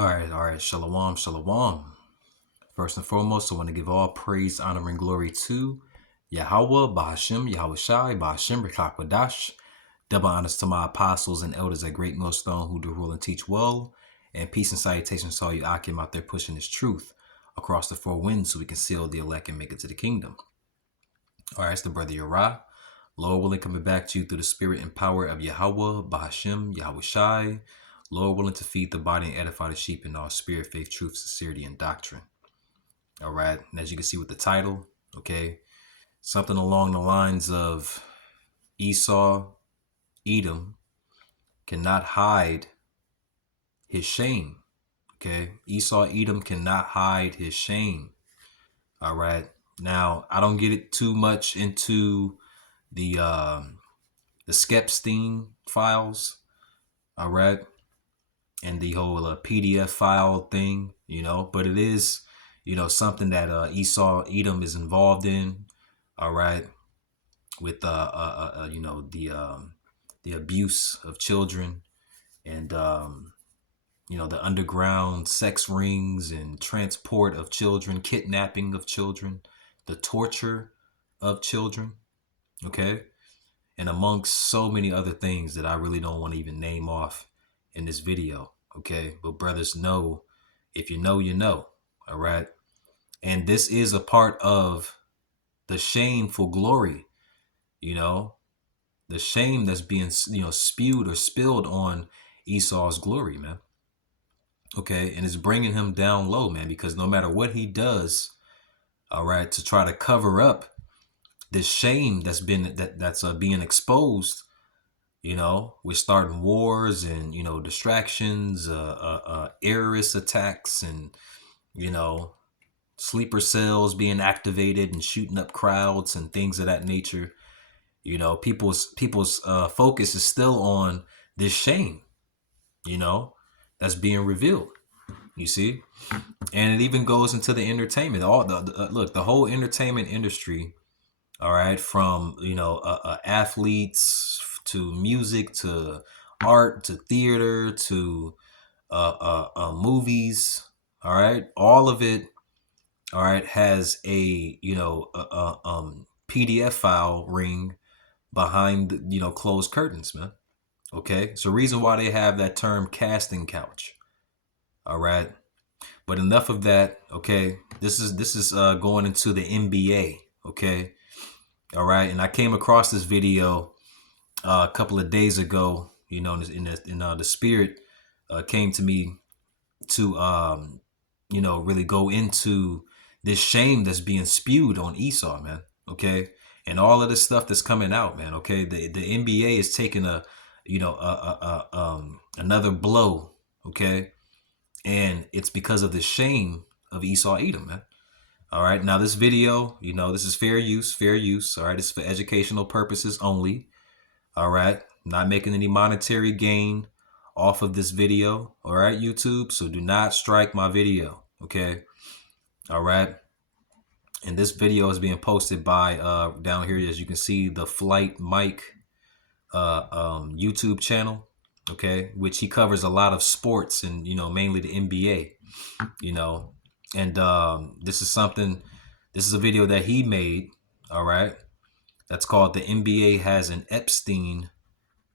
All right. Shalom, shalom. First and foremost, I want to give all praise, honor, and glory to Yahweh, Bahashim, Yahweh Shai, Bahashim, Rikakwadash. Double honors to my apostles and elders at Great Millstone who do rule and teach well. And peace and salutations to all you Akim out there pushing this truth across the four winds so we can seal the elect and make it to the kingdom. All right, it's the brother Yara. Lord willing, coming back to you through the spirit and power of Yahweh, Bahashim, Yahweh Shai. Lord willing to feed the body and edify the sheep in all spirit, faith, truth, sincerity, and doctrine. All right. And as you can see with the title, okay, something along the lines of Esau, Edom cannot hide his shame. Okay. Esau, Edom cannot hide his shame. All right. Now, I don't get it too much into the Skepstein files. All right. And the whole PDF file thing, but it is, something that Esau, Edom is involved in. All right. With, the abuse of children and, the underground sex rings and transport of children, kidnapping of children, the torture of children. Okay. And amongst so many other things that I really don't want to even name off in this video. Okay. But brothers, know, if you know, you know. All right. And this is a part of the shameful glory, the shame that's being, spewed or spilled on Esau's glory, man. Okay. And it's bringing him down low, man, because no matter what he does, all right, to try to cover up this shame that's being exposed, we're starting wars and, distractions, terrorist attacks and, sleeper cells being activated and shooting up crowds and things of that nature. People's focus is still on this shame, that's being revealed. You see, and it even goes into the entertainment. All the whole entertainment industry. All right, from athletes to music to art to theater to movies. All right, all of it. All right, has a PDF file ring behind closed curtains, man. Okay, so reason why they have that term casting couch. All right, but enough of that. Okay, this is going into the NBA. Okay, all right, and I came across this video a couple of days ago. The spirit came to me to really go into this shame that's being spewed on Esau, man. Okay, and all of this stuff that's coming out, man. Okay, the NBA is taking another blow. Okay, and it's because of the shame of Esau, Edom, man. All right, now this video, this is fair use. All right, it's for educational purposes only. All right, not making any monetary gain off of this video. All right, YouTube, so do not strike my video. Okay, all right. And this video is being posted by down here, as you can see, the Flight Mike YouTube channel. Okay, which he covers a lot of sports and mainly the NBA. And this is a video that he made. All right, that's called "The NBA Has an Epstein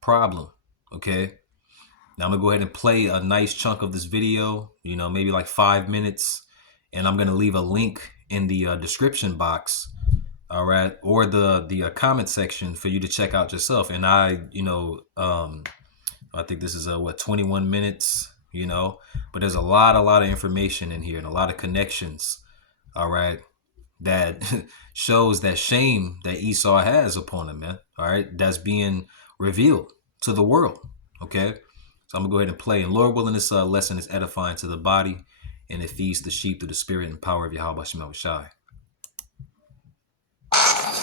Problem." Okay, now I'm gonna go ahead and play a nice chunk of this video. Maybe like 5 minutes, and I'm gonna leave a link in the description box. All right, or the comment section for you to check out yourself. And I think this is 21 minutes, but there's a lot of information in here and a lot of connections. All right, that shows that shame that Esau has upon him, man. All right, that's being revealed to the world. Okay, so I'm gonna go ahead and play. And Lord willing, this lesson is edifying to the body, and it feeds the sheep through the spirit and power of Yahweh Shai.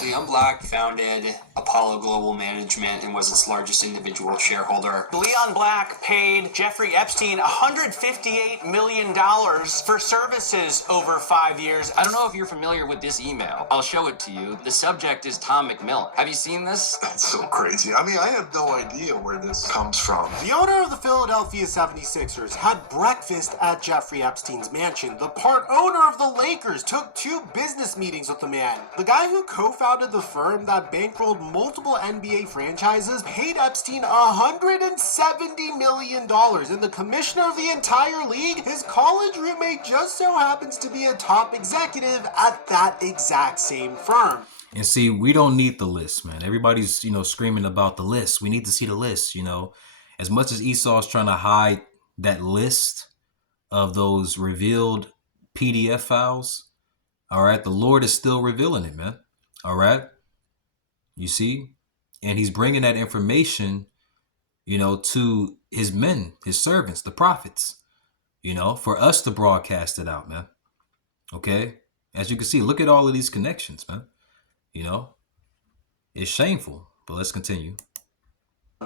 Leon Black founded Apollo Global Management and was its largest individual shareholder. Leon Black paid Jeffrey Epstein $158 million for services over 5 years. I don't know if you're familiar with this email. I'll show it to you. The subject is Tom McMillan. Have you seen this? That's so crazy. I mean, I have no idea where this comes from. The owner of the Philadelphia 76ers had breakfast at Jeffrey Epstein's mansion. The part owner of the Lakers took 2 business meetings with the man. The guy who co-founded the firm that bankrolled multiple NBA franchises paid Epstein $170 million, and the commissioner of the entire league, his college roommate, just so happens to be a top executive at that exact same firm. And see, we don't need the list, man. Everybody's, screaming about the list. We need to see the list, As much as Esau's trying to hide that list of those revealed PDF files, all right, the Lord is still revealing it, man. All right. You see? And he's bringing that information, to his men, his servants, the prophets, for us to broadcast it out, man. Okay. As you can see, look at all of these connections, man. It's shameful, but let's continue.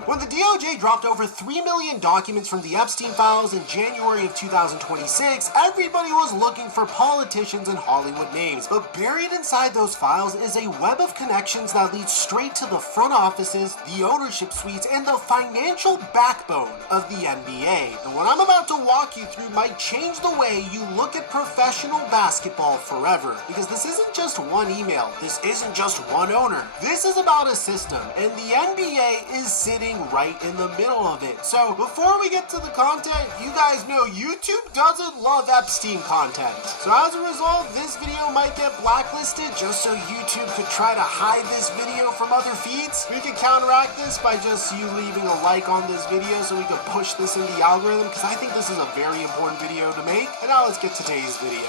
When the DOJ dropped over 3 million documents from the Epstein files in January of 2026, everybody was looking for politicians and Hollywood names. But buried inside those files is a web of connections that leads straight to the front offices, the ownership suites, and the financial backbone of the NBA. And what I'm about to walk you through might change the way you look at professional basketball forever. Because this isn't just one email, this isn't just one owner. This is about a system, and the NBA is sitting right in the middle of it. So before we get to the content, you guys know YouTube doesn't love Epstein content. So as a result, this video might get blacklisted just so YouTube could try to hide this video from other feeds. We could counteract this by just you leaving a like on this video so we could push this in the algorithm, because I think this is a very important video to make. And now let's get to today's video.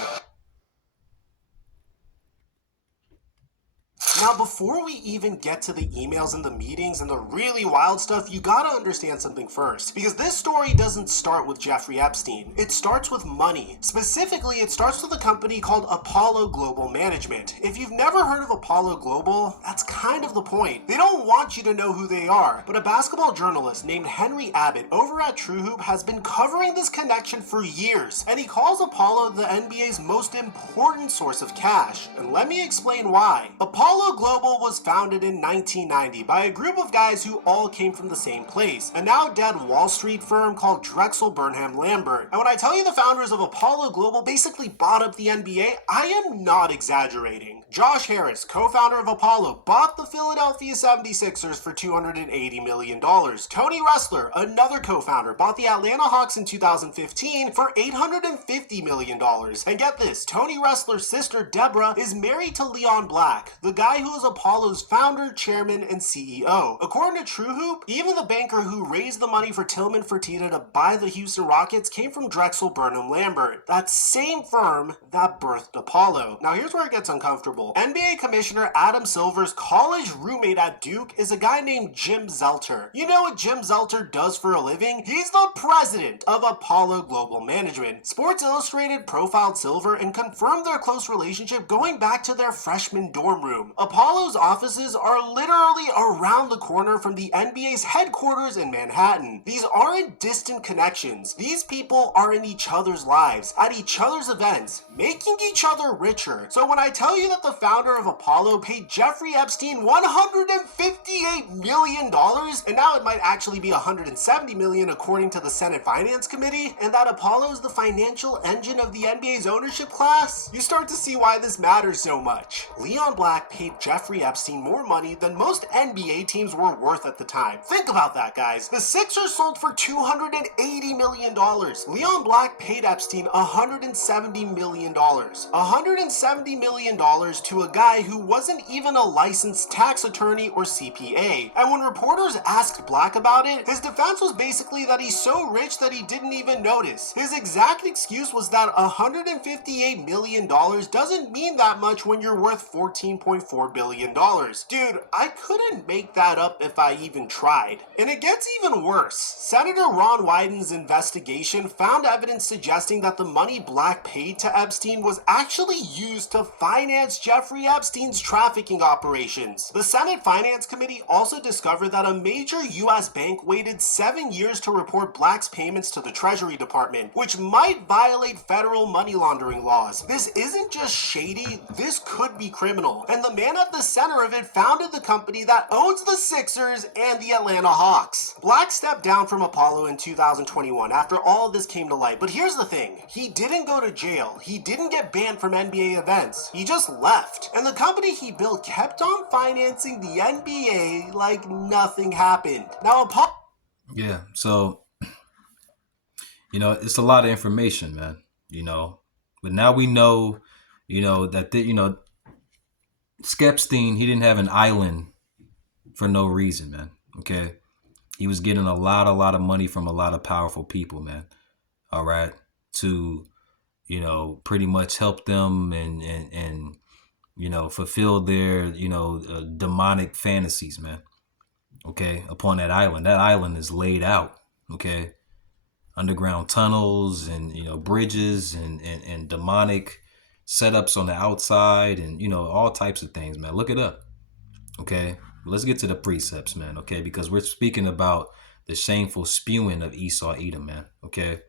Now, before we even get to the emails and the meetings and the really wild stuff, you gotta understand something first. Because this story doesn't start with Jeffrey Epstein. It starts with money. Specifically, it starts with a company called Apollo Global Management. If you've never heard of Apollo Global, that's kind of the point. They don't want you to know who they are. But a basketball journalist named Henry Abbott over at True Hoop has been covering this connection for years. And he calls Apollo the NBA's most important source of cash. And let me explain why. Apollo Global was founded in 1990 by a group of guys who all came from the same place, a now dead Wall Street firm called Drexel Burnham Lambert. And when I tell you the founders of Apollo Global basically bought up the NBA, I am not exaggerating. Josh Harris, co-founder of Apollo, bought the Philadelphia 76ers for $280 million. Tony Ressler, another co-founder, bought the Atlanta Hawks in 2015 for $850 million. And get this, Tony Ressler's sister Deborah is married to Leon Black, the guy who is Apollo's founder, chairman, and CEO. According to True Hoop, even the banker who raised the money for Tillman Fertitta to buy the Houston Rockets came from Drexel Burnham Lambert, that same firm that birthed Apollo. Now here's where it gets uncomfortable. NBA Commissioner Adam Silver's college roommate at Duke is a guy named Jim Zelter. You know what Jim Zelter does for a living? He's the president of Apollo Global Management. Sports Illustrated profiled Silver and confirmed their close relationship going back to their freshman dorm room. Apollo's offices are literally around the corner from the NBA's headquarters in Manhattan. These aren't distant connections. These people are in each other's lives, at each other's events, making each other richer. So when I tell you that the founder of Apollo paid Jeffrey Epstein $158 million, and now it might actually be $170 million according to the Senate Finance Committee, and that Apollo is the financial engine of the NBA's ownership class, you start to see why this matters so much. Leon Black paid Jeffrey Epstein more money than most NBA teams were worth at the time. Think about that, guys. The Sixers sold for $280 million. Leon Black paid Epstein $170 million. $170 million to a guy who wasn't even a licensed tax attorney or CPA. And when reporters asked Black about it, his defense was basically that he's so rich that he didn't even notice. His exact excuse was that $158 million doesn't mean that much when you're worth $14.4 $1.4 billion. Dude, I couldn't make that up if I even tried. And it gets even worse. Senator Ron Wyden's investigation found evidence suggesting that the money Black paid to Epstein was actually used to finance Jeffrey Epstein's trafficking operations. The Senate Finance Committee also discovered that a major U.S. bank waited 7 years to report Black's payments to the Treasury Department, which might violate federal money laundering laws. This isn't just shady, this could be criminal. And the man at the center of it founded the company that owns the Sixers and the Atlanta Hawks. Black stepped down from Apollo in 2021 after all of this came to light. But here's the thing, he didn't go to jail. He didn't get banned from NBA events. He just left. And the company he built kept on financing the NBA like nothing happened. Now, Apollo... Yeah, so, you know, it's a lot of information, man, you know. But now we know, you know, that, Skepstein, he didn't have an island for no reason, man, okay? He was getting a lot of money from a lot of powerful people, man, all right, to, you know, pretty much help them and you know, fulfill their, you know, demonic fantasies, man, okay, upon that island. That island is laid out, okay? Underground tunnels and, you know, bridges and demonic setups on the outside and, you know, all types of things, man. Look it up, okay? Let's get to the precepts, man, okay? Because we're speaking about the shameful spewing of Esau Edom, man, okay?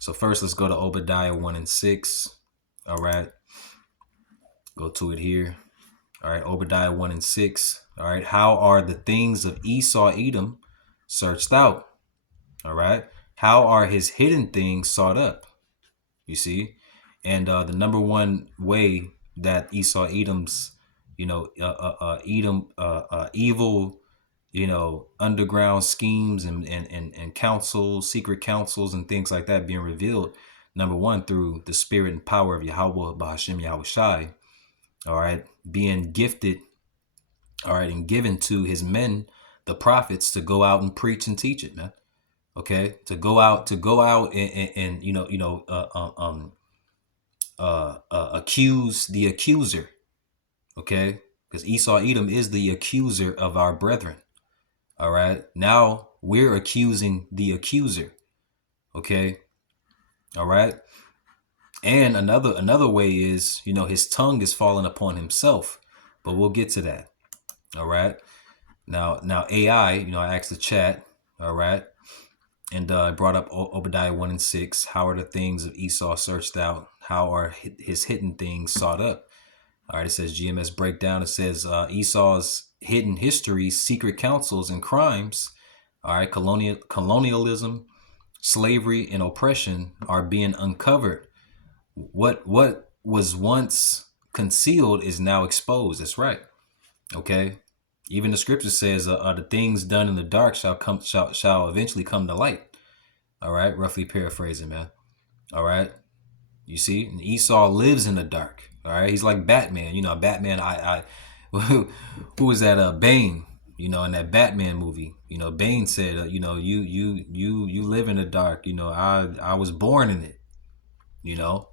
So first, let's go to Obadiah 1 and 6, all right? Go to it here. All right, Obadiah 1 and 6. All right, how are the things of Esau Edom searched out? All right, how are his hidden things sought up? You see, and the number one way that Esau Edom's, you know, evil, you know, underground schemes and councils, secret councils and things like that being revealed, number one, through the spirit and power of Yahweh Bahashim Yahushai. All right, being gifted, all right, and given to his men, the prophets, to go out and preach and teach it, man. Okay, to go out and accuse the accuser. Okay, because Esau Edom is the accuser of our brethren. All right, now we're accusing the accuser. Okay, all right. And another way is, you know, his tongue is falling upon himself, but we'll get to that. All right. Now AI, you know, I asked the chat. All right. And I brought up Obadiah 1 and 6. How are the things of Esau searched out? How are his hidden things sought up? All right. It says GMS breakdown. It says Esau's hidden histories, secret councils and crimes. All right. Colonialism, slavery and oppression are being uncovered. What was once concealed is now exposed. That's right. Okay. Even the scripture says the things done in the dark shall eventually come to light. All right. Roughly paraphrasing, man. All right. You see, and Esau lives in the dark. All right. He's like Batman. You know, Batman. Who was that? Bane. You know, in that Batman movie. You know, Bane said, you know, you live in the dark. You know, I was born in it. You know.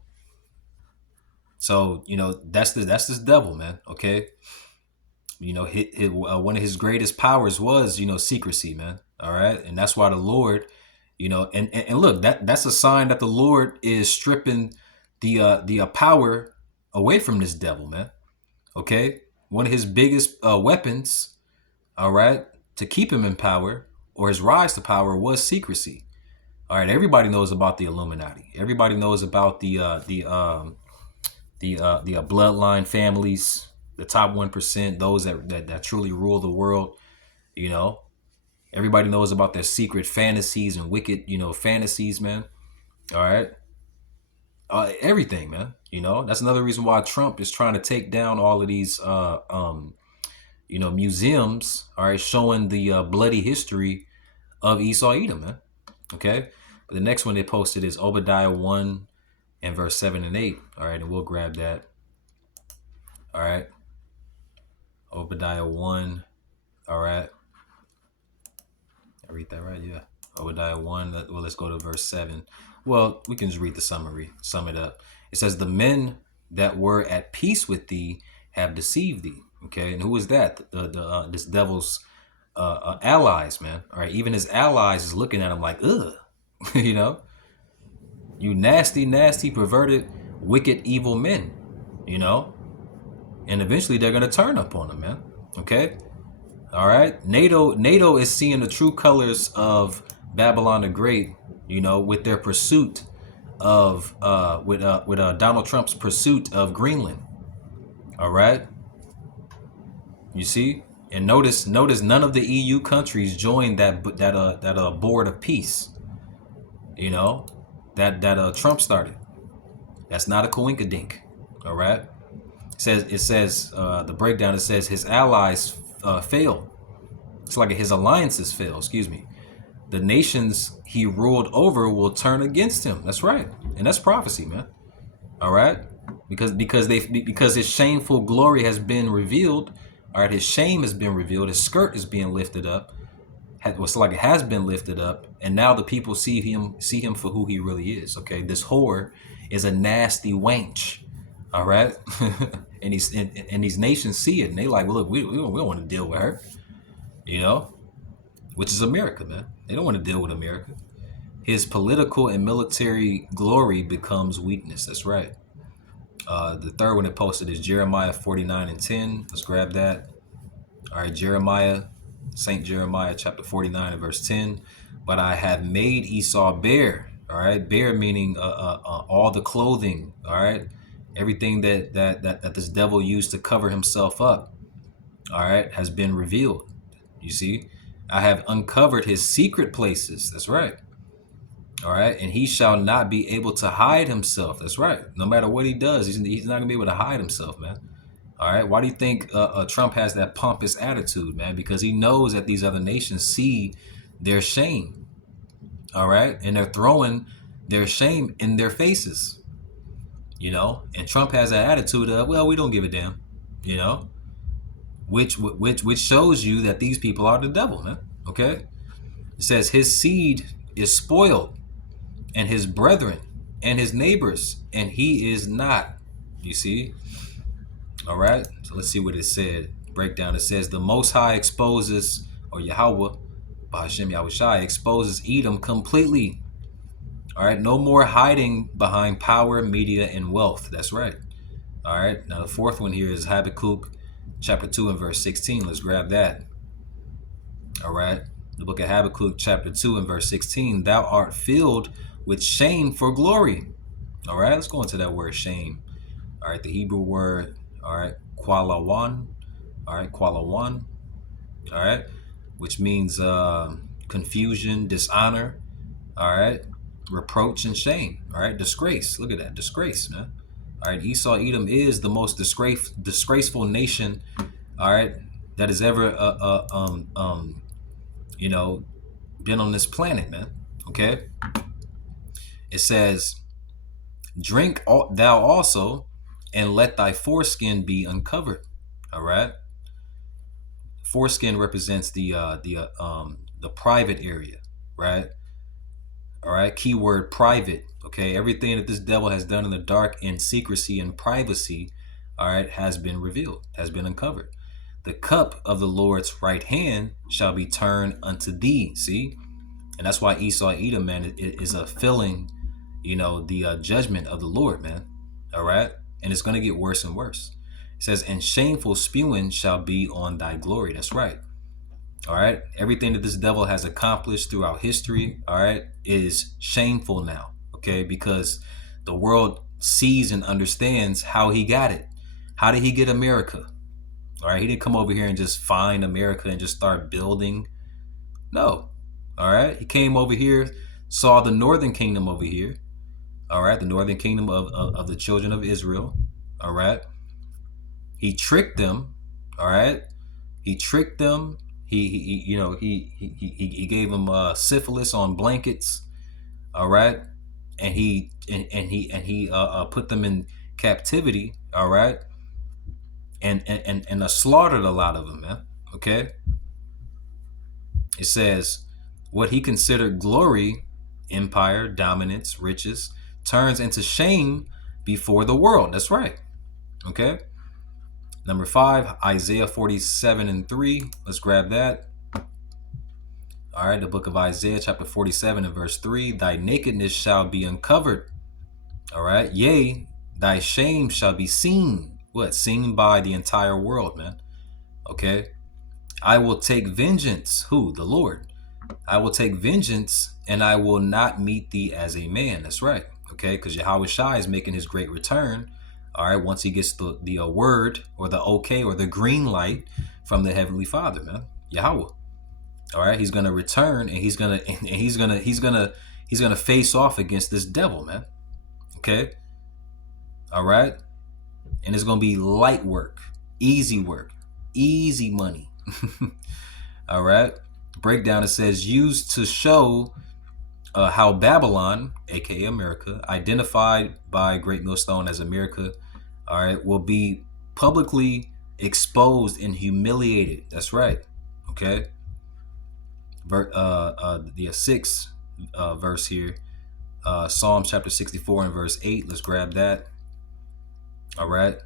So, you know, that's this devil, man. Okay. You know, one of his greatest powers was, you know, secrecy, man. All right. And that's why the Lord, you know, and look, that's a sign that the Lord is stripping the power away from this devil, man. Okay. One of his biggest weapons, all right, to keep him in power or his rise to power was secrecy. All right. Everybody knows about the Illuminati. Everybody knows about the bloodline families, the top 1%, those that truly rule the world. You know, everybody knows about their secret fantasies and wicked, you know, fantasies, man. All right. Everything, man. You know, that's another reason why Trump is trying to take down all of these, you know, museums, all right, showing the bloody history of Esau Edom, man. Okay. But the next one they posted is Obadiah 1 and verse 7 and 8. All right. And we'll grab that. All right. Obadiah 1. All right. I read that right? Yeah. Obadiah 1. Well, let's go to verse 7. Well, we can just read the summary, sum it up. It says, the men that were at peace with thee have deceived thee. Okay, and who is that? This devil's allies, man. All right, even his allies is looking at him like, ugh, you know, you nasty, nasty, perverted, wicked, evil men, you know, and eventually they're gonna turn up on him, man. Okay, all right. NATO is seeing the true colors of Babylon the Great, you know, with their pursuit of with Donald Trump's pursuit of Greenland. All right. You see, and notice none of the EU countries joined that board of peace. You know, that Trump started. That's not a coinkydink. All right. It says the breakdown. It says his allies fail. It's like his alliances fail. Excuse me. The nations he ruled over will turn against him. That's right, and that's prophecy, man. All right, because his shameful glory has been revealed. All right, his shame has been revealed. His skirt is being lifted up. It's like it has been lifted up, and now the people see him for who he really is. Okay, this whore is a nasty wench. All right, and these nations see it, and they like, well, look, we don't want to deal with her. You know, which is America, man. They don't want to deal with America. His political and military glory becomes weakness. That's right. The third one it posted is Jeremiah 49:10. Let's grab that. All right, Saint Jeremiah chapter 49 and verse 10. But I have made Esau bare. All right, bare meaning all the clothing. All right, everything that this devil used to cover himself up. All right, has been revealed. You see, I have uncovered his secret places. That's right. All right. And he shall not be able to hide himself. That's right. No matter what he does, he's not going to be able to hide himself, man. All right. Why do you think Trump has that pompous attitude, man? Because he knows that these other nations see their shame. All right. And they're throwing their shame in their faces, you know, and Trump has that attitude of, well, we don't give a damn, you know. Which shows you that these people are the devil, man. Okay, it says his seed is spoiled, and his brethren and his neighbors, and he is not. You see? All right. So let's see what it said. Breakdown. It says the Most High exposes, or Yahweh, Bahashem Yahushai exposes Edom completely. All right. No more hiding behind power, media, and wealth. That's right. All right. Now the fourth one here is Habakkuk. Chapter 2 and verse 16. Let's grab that. All right. The book of Habakkuk, chapter 2 and verse 16. Thou art filled with shame for glory. All right. Let's go into that word shame. All right. The Hebrew word. All right. Qualawan. All right. Qualawan. All right. Which means confusion, dishonor. All right. Reproach and shame. All right. Disgrace. Look at that. Disgrace, man. All right, Esau Edom is the most disgraceful nation, all right, that has ever, you know, been on this planet, man. Okay. It says, drink thou also, and let thy foreskin be uncovered. All right. Foreskin represents the private area, right? All right. Keyword private. Okay, everything that this devil has done in the dark, in secrecy and privacy, all right, has been revealed, has been uncovered. The cup of the Lord's right hand shall be turned unto thee. See, and that's why Esau Edom, man, is a filling, you know, the judgment of the Lord, man. All right, and it's going to get worse and worse. It says, and shameful spewing shall be on thy glory. That's right. All right, everything that this devil has accomplished throughout history, all right, is shameful now. Okay, because the world sees and understands how he got it. How did he get America? All right, he didn't come over here and just find America and just start building. No. All right, he came over here, saw the northern kingdom over here. All right, the northern kingdom of the children of Israel. All right, he tricked them. All right, he tricked them. He gave them syphilis on blankets. All right. And he put them in captivity, all right, and slaughtered a lot of them, man. Okay. It says what he considered glory, empire, dominance, riches, turns into shame before the world. That's right. Okay. Number 5, Isaiah 47:3. Let's grab that. All right, the book of Isaiah, chapter 47 and verse 3. Thy nakedness shall be uncovered. All right. Yea, thy shame shall be seen. What? Seen by the entire world, man. Okay. I will take vengeance. Who? The Lord. I will take vengeance, and I will not meet thee as a man. That's right. Okay. Because Yahweh Shai is making his great return. All right. Once he gets the word or the okay or the green light from the Heavenly Father, man. Yahweh. All right. He's going to return, and he's going to face off against this devil, man. Okay. All right. And it's going to be light work, easy money. All right. Breakdown, it says, used to show how Babylon, aka America, identified by Great Millstone as America, all right, will be publicly exposed and humiliated. That's right. Okay. The sixth verse here, Psalms chapter 64 and verse 8. Let's grab that. All right.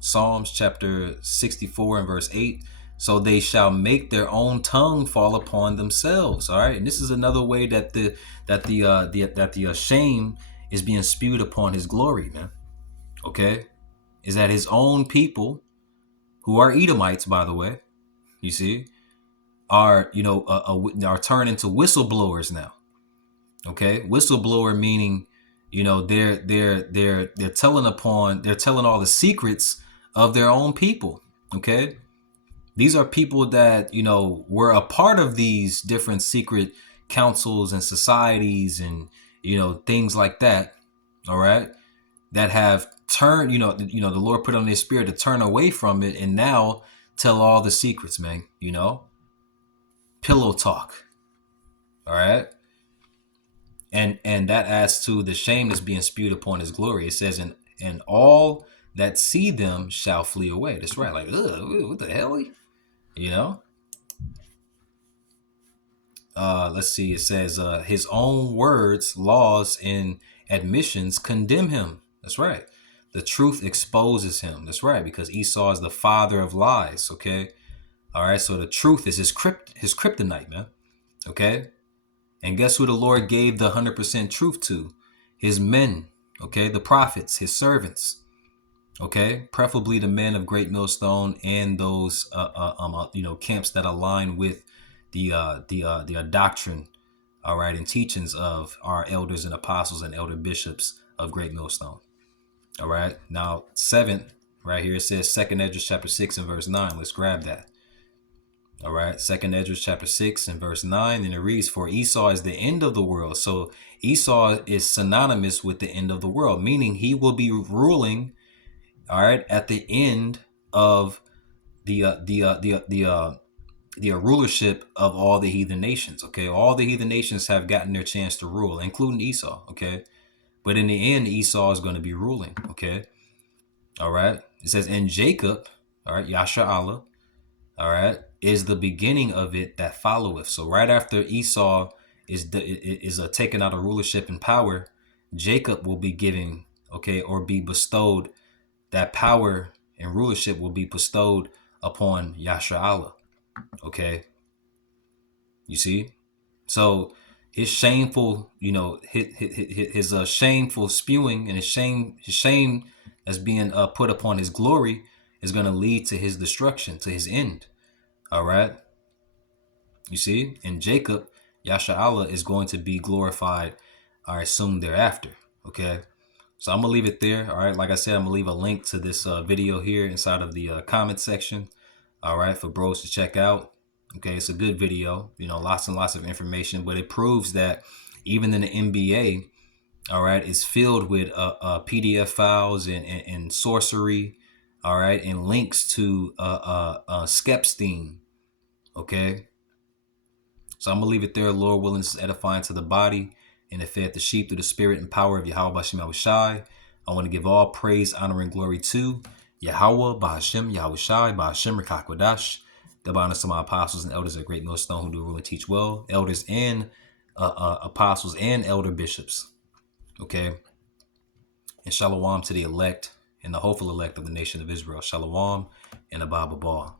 Psalms chapter 64 and verse 8. So they shall make their own tongue fall upon themselves. All right. And this is another way that the shame is being spewed upon his glory, man. Okay. Is that his own people, who are Edomites, by the way, you see, are turned into whistleblowers now. Okay. Whistleblower meaning, they're telling all the secrets of their own people. Okay. These are people that, were a part of these different secret councils and societies and, things like that. All right. That have turned, the Lord put on their spirit to turn away from it and now tell all the secrets, man, pillow talk. All right. And that adds to the shame that's being spewed upon his glory. It says, and all that see them shall flee away. That's right. Like, what the hell? Let's see. It says, his own words, laws, and admissions condemn him. That's right. The truth exposes him. That's right. Because Esau is the father of lies. Okay. All right. So the truth is his kryptonite, man. Okay. And guess who the Lord gave the 100% truth to? His men. Okay. The prophets, his servants. Okay. Preferably the men of Great Millstone and those, camps that align with the doctrine. All right. And teachings of our elders and apostles and elder bishops of Great Millstone. All right. Now, 7 right here, it says 2nd Esdras chapter 6 and verse 9. Let's grab that. All right. 2nd Esdras chapter 6 and verse 9. And it reads, for Esau is the end of the world. So Esau is synonymous with the end of the world, meaning he will be ruling, all right, at the end of the rulership of all the heathen nations. Okay. All the heathen nations have gotten their chance to rule, including Esau. Okay. But in the end, Esau is going to be ruling. Okay. All right. It says, and Jacob, all right, Yasharahla, all right, is the beginning of it that followeth. So right after Esau is taken out of rulership and power, Jacob will be giving, okay, or be bestowed, that power and rulership will be bestowed upon Yasharahla. Okay. You see? So his shameful, his shameful spewing and his shame as being put upon his glory is going to lead to his destruction, to his end. All right. You see, and Jacob, Yasharahla, is going to be glorified, all right, soon thereafter. Okay. So I'm going to leave it there. All right. Like I said, I'm going to leave a link to this video here inside of the comment section. All right. For bros to check out. Okay. It's a good video, lots and lots of information, but it proves that even in the NBA, all right, it's filled with PDF files and sorcery. All right. And links to Skepstein. Okay. So I'm going to leave it there. Lord willing, this is edifying to the body and it fed the sheep through the spirit and power of Yahweh B'Hashem Yahweh Shai. I want to give all praise, honor, and glory to Yahweh B'Hashem Yahweh Shai, B'Hashem Rekakwadash. Double honors to my apostles and elders at Great Millstone who do rule and teach well. Elders and apostles and elder bishops. Okay. And shalom to the elect and the hopeful elect of the nation of Israel. Shalom and a Bible ball.